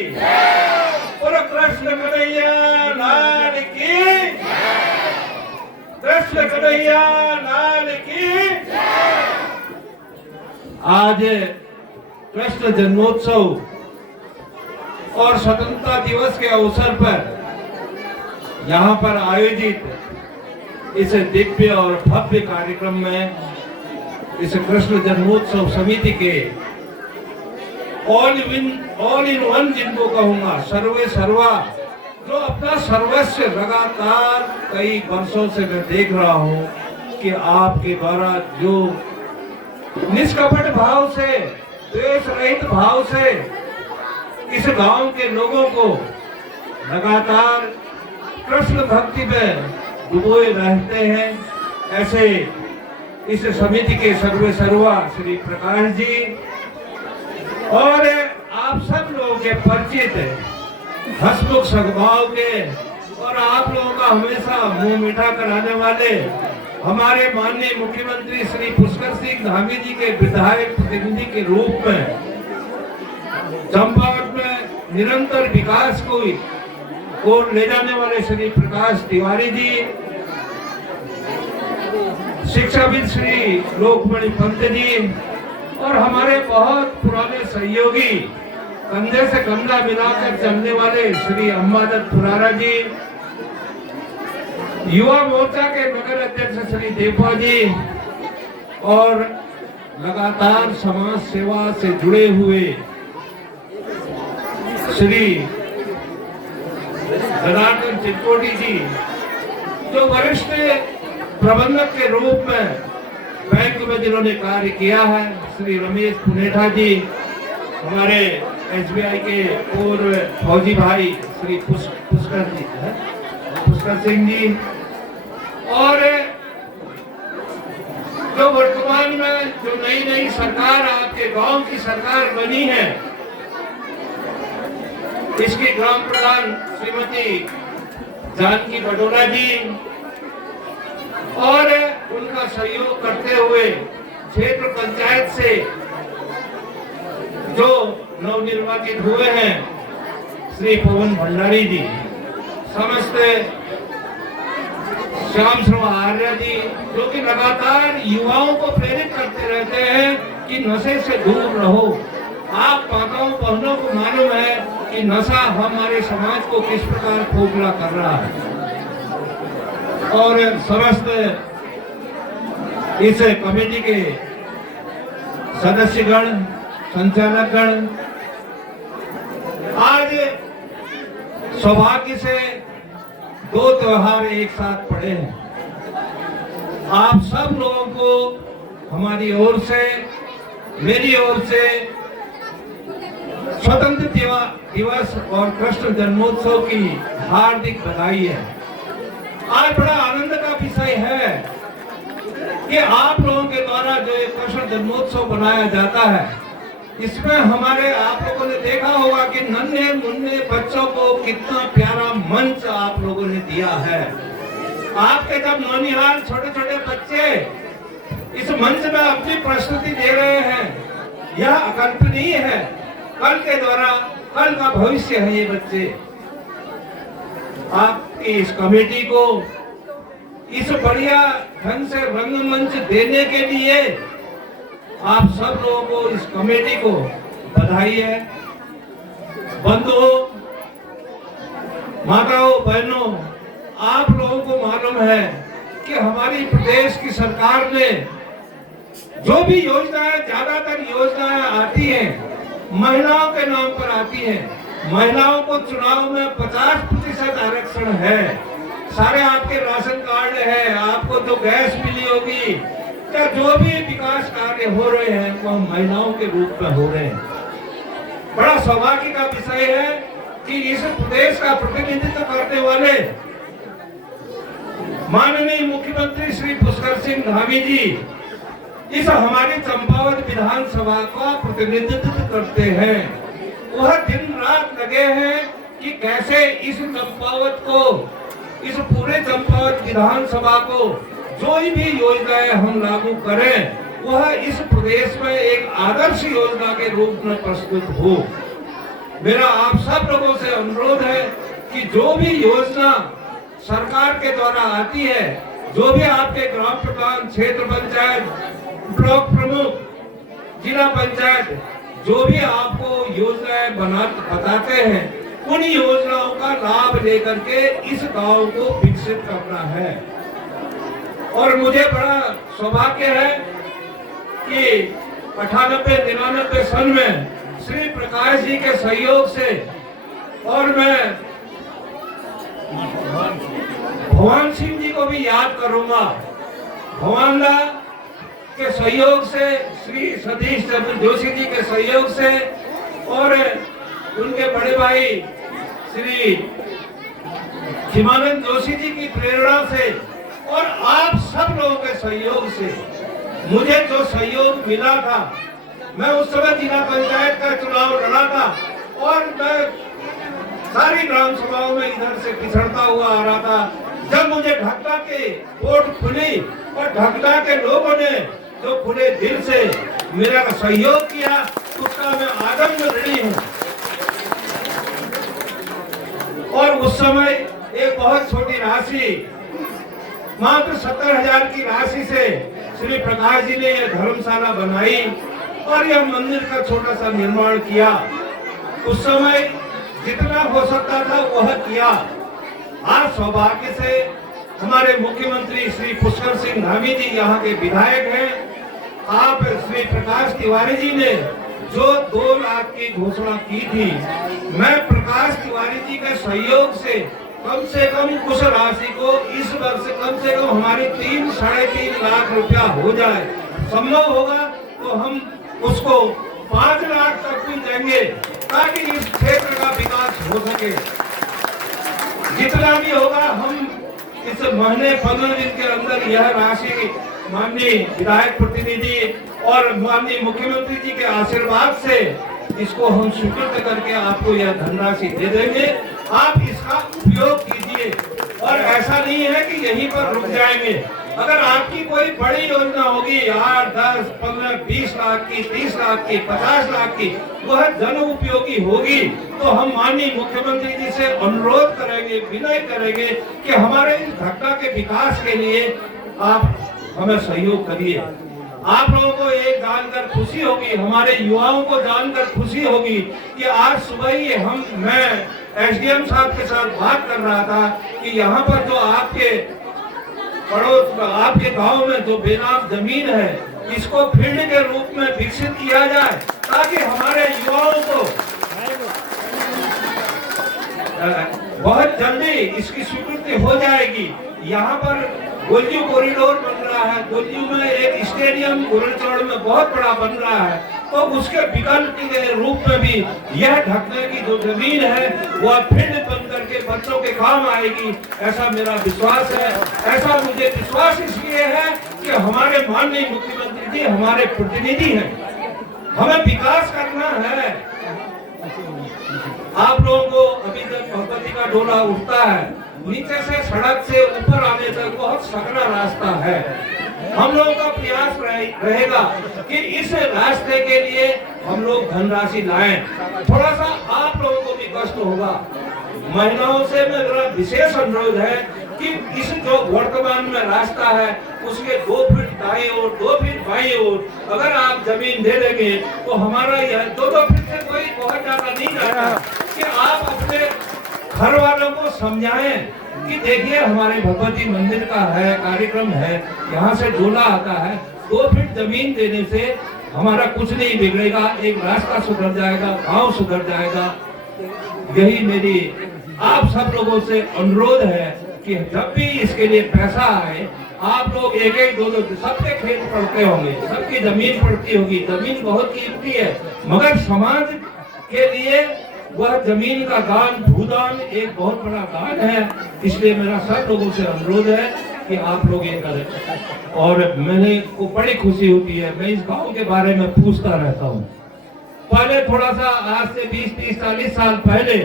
और कृष्ण कन्हैया लाल की, कृष्ण कन्हैया लाल की। आज कृष्ण जन्मोत्सव और स्वतंत्रता दिवस के अवसर पर यहाँ पर आयोजित इस दिव्य और भव्य कार्यक्रम में इस कृष्ण जन्मोत्सव समिति के ऑल इन वन जिनको कहूंगा, सर्वे सर्वा, जो अपना सर्वस्व लगातार कई वर्षों से मैं देख रहा हूं कि आपके द्वारा जो निष्कपट भाव से, द्वेष रहित भाव से इस गांव के लोगों को लगातार कृष्ण भक्ति में डुबोए रहते हैं, ऐसे इस समिति के सर्वे सर्वा श्री प्रकाश जी और आप सब लोगों के परिचित हसमुख सद्भाव के और आप लोगों का हमेशा मुंह मीठा कराने वाले हमारे माननीय मुख्यमंत्री श्री पुष्कर सिंह धामी जी के विधायक प्रतिनिधि के रूप में चंपावत में निरंतर विकास को और ले जाने वाले श्री प्रकाश तिवारी जी, शिक्षाविद श्री लोकमणि पंत जी और हमारे बहुत पुराने सहयोगी कंधे से कंधा मिलाकर चलने वाले श्री अम्बादत्त फुरारा जी, युवा मोर्चा के नगर अध्यक्ष श्री देपा जी और लगातार समाज सेवा से जुड़े हुए श्री जनार्दन चिटकोटी जी, जो वरिष्ठ प्रबंधक के रूप में बैंक में जिन्होंने कार्य किया है, श्री रमेश पुनेठा जी, हमारे एसबीआई के पूर्व फौजी भाई श्री पुष्कर सिंह जी और जो वर्तमान में जो नई सरकार आपके गांव की सरकार बनी है, इसकी ग्राम प्रधान श्रीमती जानकी बडोला जी और उनका सहयोग करते हुए क्षेत्र पंचायत से जो नवनिर्वाचित हुए हैं श्री पवन भंडारी जी, समस्त श्याम श्रव आर्य जी, जो कि लगातार युवाओं को प्रेरित करते रहते हैं कि नशे से दूर रहो। आप माताओं बहनों को मालूम है कि नशा हमारे समाज को किस प्रकार खोखला कर रहा है और समस्त इस कमेटी के सदस्यगण, संचालकगण, आज सौभाग्य से दो त्योहार एक साथ पड़े हैं। आप सब लोगों को हमारी ओर से, मेरी ओर से स्वतंत्रता दिवस और कृष्ण जन्मोत्सव की हार्दिक बधाई है। आज बड़ा आनंद का विषय है कि आप लोगों के द्वारा जो कृष्ण जन्मोत्सव बनाया जाता है, इसमें हमारे आप लोगों ने देखा होगा कि नन्हे मुन्ने बच्चों को कितना प्यारा मंच आप लोगों ने दिया है। आपके जब नौनिहाल छोटे छोटे बच्चे इस मंच में अपनी प्रस्तुति दे रहे हैं, यह अकल्पनीय है। कल के द्वारा कल का भविष्य है ये बच्चे। आपकी इस कमेटी को इस बढ़िया ढंग से रंगमंच देने के लिए आप सब लोगों को, इस कमेटी को बधाई है। बंधुओं, माताओं, बहनों, आप लोगों को मालूम है कि हमारी प्रदेश की सरकार ने जो भी योजनाएं, ज्यादातर योजनाएं आती हैं महिलाओं के नाम पर आती है। महिलाओं को चुनाव में 50% आरक्षण है। सारे आपके राशन कार्ड है, आपको जो गैस मिली होगी या जो भी विकास कार्य हो रहे हैं वो महिलाओं के रूप में हो रहे हैं। बड़ा सौभाग्य का विषय है कि इस प्रदेश का प्रतिनिधित्व करने वाले माननीय मुख्यमंत्री श्री पुष्कर सिंह धामी जी इस हमारी चंपावत विधानसभा का प्रतिनिधित्व करते हैं। वह दिन रात लगे हैं कि कैसे इस चंपावत को, इस पूरे चंपावत विधानसभा को जो भी योजनाएं हम लागू करें वह इस प्रदेश में एक आदर्श योजना के रूप में प्रस्तुत हो। मेरा आप सब लोगों से अनुरोध है कि जो भी योजना सरकार के द्वारा आती है, जो भी आपके ग्राम प्रधान, क्षेत्र पंचायत, ब्लॉक प्रमुख, जिला पंचायत जो भी आपको योजनाएं बताते हैं, उन योजनाओं का लाभ लेकर के इस गांव को विकसित करना है। और मुझे बड़ा सौभाग्य है कि 98-99 सन में श्री प्रकाश जी के सहयोग से, और मैं भगवान सिंह जी को भी याद करूंगा, भगवान दा के सहयोग से, श्री सतीश चंद्र जोशी जी के सहयोग से, और उनके बड़े भाई श्री हिमानंद जोशी जी की प्रेरणा से, और आप सब लोगों के सहयोग से मुझे जो सहयोग मिला था, मैं उस समय जिला पंचायत का चुनाव लड़ा था और मैं सारी ग्राम सभाओं में इधर से पिछड़ता हुआ आ रहा था। जब मुझे ढक्का के वोट खुली और ढक्का के लोगों ने जो खुले दिल से मेरा सहयोग किया, उसका मैं आदम ऋणी हूँ। और उस समय एक बहुत छोटी राशि, मात्र 70,000 की राशि से श्री प्रकाश जी ने यह धर्मशाला बनाई और यह मंदिर का छोटा सा निर्माण किया। उस समय जितना हो सकता था वह किया। आज सौभाग्य से हमारे मुख्यमंत्री श्री पुष्कर सिंह धामी जी यहाँ के विधायक हैं। आप श्री प्रकाश तिवारी जी ने जो 2 लाख की घोषणा की थी, मैं प्रकाश तिवारी जी के सहयोग से कम कुछ राशि को इस वर्ष कम से कम हमारी 3-3.5 लाख रुपया हो जाए। संभव होगा तो हम उसको 5 लाख तक भी देंगे ताकि इस क्षेत्र का विकास हो सके। जितना भी होगा हम इस महीने 15 दिन के अंदर यह राशि माननीय विधायक प्रतिनिधि और माननीय मुख्यमंत्री जी के आशीर्वाद से इसको हम स्वीकृत करके आपको यह धनराशि दे देंगे। आप इसका उपयोग कीजिए और ऐसा नहीं है कि यहीं पर रुक जाएंगे। अगर आपकी कोई बड़ी योजना होगी 8, 10, 15, 20 लाख की, 30 लाख की, 50 लाख की, वह जन उपयोगी होगी तो हम माननीय मुख्यमंत्री जी से अनुरोध करेंगे, विनय करेंगे कि हमारे इस ढक्का के विकास के लिए आप हमें सहयोग करिए। आप लोगों को एक जानकर खुशी होगी, हमारे युवाओं को जानकर खुशी होगी कि आज सुबह ही मैं एसडीएम साहब के साथ बात कर रहा था कि यहाँ पर जो आपके पड़ोस, आपके गांव में जो बेनाम जमीन है, इसको फील्ड के रूप में विकसित किया जाए ताकि हमारे युवाओं को बहुत जल्दी इसकी स्वीकृति हो जाएगी। यहाँ पर गोलजू कॉरिडोर बन रहा है, गोलजू में एक स्टेडियम गुरचौड़ में बहुत बड़ा बन रहा है, तो उसके विकल्प के रूप में भी यह ढकने की जो जमीन है वह फील्ड बन करके बच्चों के काम आएगी, ऐसा मेरा विश्वास है। ऐसा मुझे विश्वास इसलिए है कि हमारे माननीय मुख्यमंत्री जी हमारे प्रतिनिधि हैं, हमें विकास करना है। आप लोगों को अभी तक भगवती का डोला उठता है, नीचे से सड़क से ऊपर आने तक बहुत सकरा रास्ता है। हम लोगों का प्रयास रहेगा कि इस रास्ते के लिए हम लोग धनराशि लाएं। थोड़ा सा आप लोगों को भी कष्ट होगा। महिलाओं से मेरा विशेष अनुरोध है कि इस जो वर्तमान में रास्ता है उसके 2 फीट दाईं ओर, 2 फीट बाईं ओर अगर आप जमीन दे देंगे तो हमारा यह 2-2 फीट से कोई बहुत ज्यादा नहीं जाता कि आप अपने घर वालों को समझाएं कि देखिए हमारे भगवती मंदिर का है कार्यक्रम है, यहाँ से डोला आता है, 2 फीट जमीन देने से हमारा कुछ नहीं बिगड़ेगा, एक रास्ता सुधर जाएगा, गांव सुधर जाएगा। यही मेरी आप सब लोगों से अनुरोध है कि जब भी इसके लिए पैसा आए, आप लोग 1-1, 2-2 सबके खेत पड़ते होंगे, सबकी जमीन पड़ती होगी, जमीन बहुत कीमती है, मगर समाज के लिए वह जमीन का दान, भूदान एक बहुत बड़ा दान है। इसलिए मेरा सब लोगों से अनुरोध है कि आप लोग ये करें। और मैंने को बड़ी खुशी होती है, मैं इस गांव के बारे में पूछता रहता हूँ। पहले थोड़ा सा, आज से 20, 30, 40 साल पहले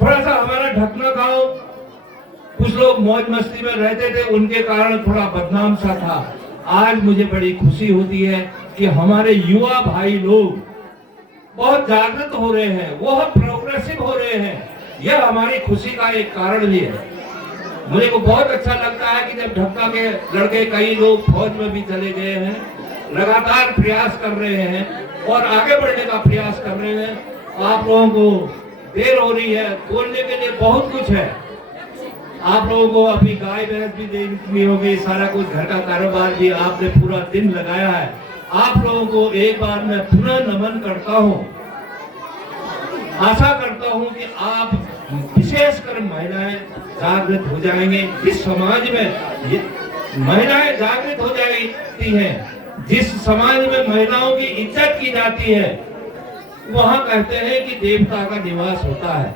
थोड़ा सा हमारा ढकना गांव, कुछ लोग मौज मस्ती में रहते थे, उनके कारण थोड़ा बदनाम सा था। आज मुझे बड़ी खुशी होती है कि हमारे युवा भाई लोग बहुत जागृत हो रहे हैं, वो प्रोग्रेसिव हो रहे हैं, यह हमारी खुशी का एक कारण भी है। मुझे को बहुत अच्छा लगता है कि जब ढक्का के लड़के कई लोग फौज में भी चले गए हैं, लगातार प्रयास कर रहे हैं और आगे बढ़ने का प्रयास कर रहे हैं। आप लोगों को देर हो रही है, बोलने के लिए बहुत कुछ है। आप लोगों को अभी गाय भैंस भी देखनी होगी, सारा कुछ घर का कारोबार भी आपने पूरा दिन लगाया है। आप लोगों को एक बार मैं पुनः नमन करता हूँ। आशा करता हूँ कि आप विशेषकर महिलाएं जागृत हो जाएंगे। जिस समाज में महिलाएं जागृत हो जाती हैं, जिस समाज में महिलाओं की इज्जत की जाती है, वहाँ कहते हैं कि देवता का निवास होता है।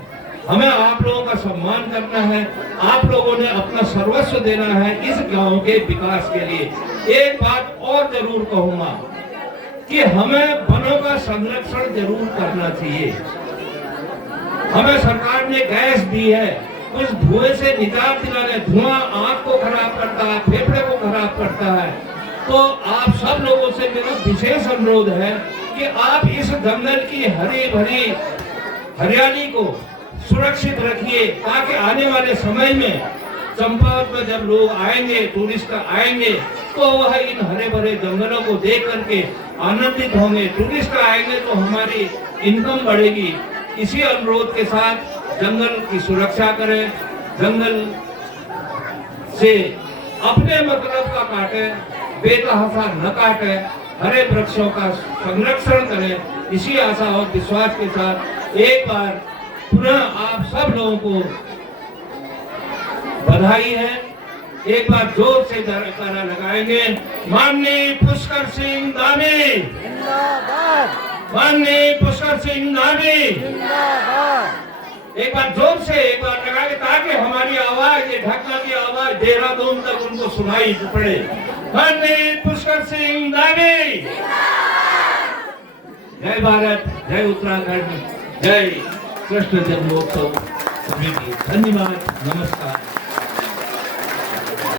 हमें आप लोगों का सम्मान करना है, आप लोगों ने अपना सर्वस्व देना है इस गांव के विकास के लिए। एक बात और जरूर कहूंगा कि हमें वनों का संरक्षण जरूर करना चाहिए। हमें सरकार ने गैस दी है, उस धुएं से निजात दिलाने। धुआं आंख को खराब करता है, फेफड़े को खराब करता है। तो आप सब लोगों से मेरा विशेष अनुरोध है कि आप इस जंगल की हरी भरी हरियाली को सुरक्षित रखिए, ताकि आने वाले समय में चंपावत में जब लोग आएंगे, टूरिस्ट आएंगे, तो वह इन हरे भरे जंगलों को देख करके आनंदित होंगे। टूरिस्ट आएंगे तो हमारी इनकम बढ़ेगी। इसी अनुरोध के साथ जंगल की सुरक्षा करें, जंगल से अपने मतलब का काटे, बेतहासा न काटे, हरे वृक्षों का संरक्षण करें। इसी आशा और विश्वास के साथ एक बार पुनः आप सब लोगों को बधाई है। एक बार जोर से जयकारा लगाएंगे। माननीय पुष्कर सिंह धामी जिंदाबाद, माननीय पुष्कर सिंह धामी जिंदाबाद। एक बार जोर से एक बार लगाएंगे, ताकि हमारी आवाज, ये ढक्का की आवाज देहरादून तक उनको सुनाई पड़े। माननीय पुष्कर सिंह धामी जिंदाबाद। जय भारत, जय उत्तराखंड, जय कृष्ण जन्मोत्सव। धन्यवाद, नमस्कार।